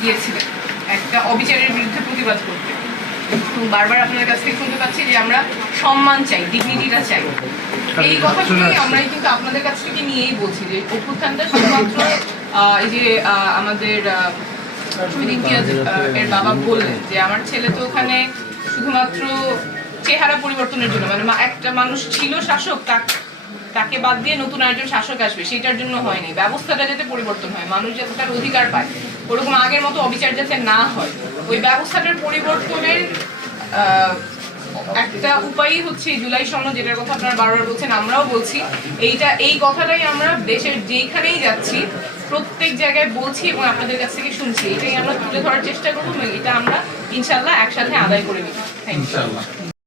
গিয়েছিলেন একটা অবিচারের বিরুদ্ধে প্রতিবাদ করতে। বারবার আপনাদের কাছ থেকে শুনতে পাচ্ছি যে আমরা সম্মান চাই, ডিগনিটিটা চাই। এই কথাগুলোই আমরাই কিন্তু আপনাদের কাছ থেকে নিয়েই বলছি যে অভ্যুত্থানটা শুধুমাত্র এই যে আমাদের শহীদ ইমতিয়াজ এর বাবা বললেন যে আমার ছেলে তো ওখানে শুধুমাত্র চেহারা পরিবর্তনের জন্য, মানে একটা মানুষ ছিল শাসক, তাকে বাদ দিয়ে নতুন আরেকজন শাসক আসবে সেটার জন্য হয়নি। ব্যবস্থাটা যাতে পরিবর্তন হয়, মানুষ যাতে তার অধিকার পায়, ওরকম আগের মতো অবিচার যাতে না হয়, ওই ব্যবস্থাটার পরিবর্তনের একটা উপায়ই হচ্ছে জুলাই সনদ, যেটার কথা আপনারা বারবার বলছেন, আমরাও বলছি। এই কথাটাই আমরা দেশের যেখানেই যাচ্ছি প্রত্যেক জায়গায় বলছি এবং আপনাদের কাছ থেকে শুনছি। এটাই আমরা তুলে ধরার চেষ্টা করবো এবং এটা আমরা ইনশাল্লাহ একসাথে আদায় করে নিব। Thank you.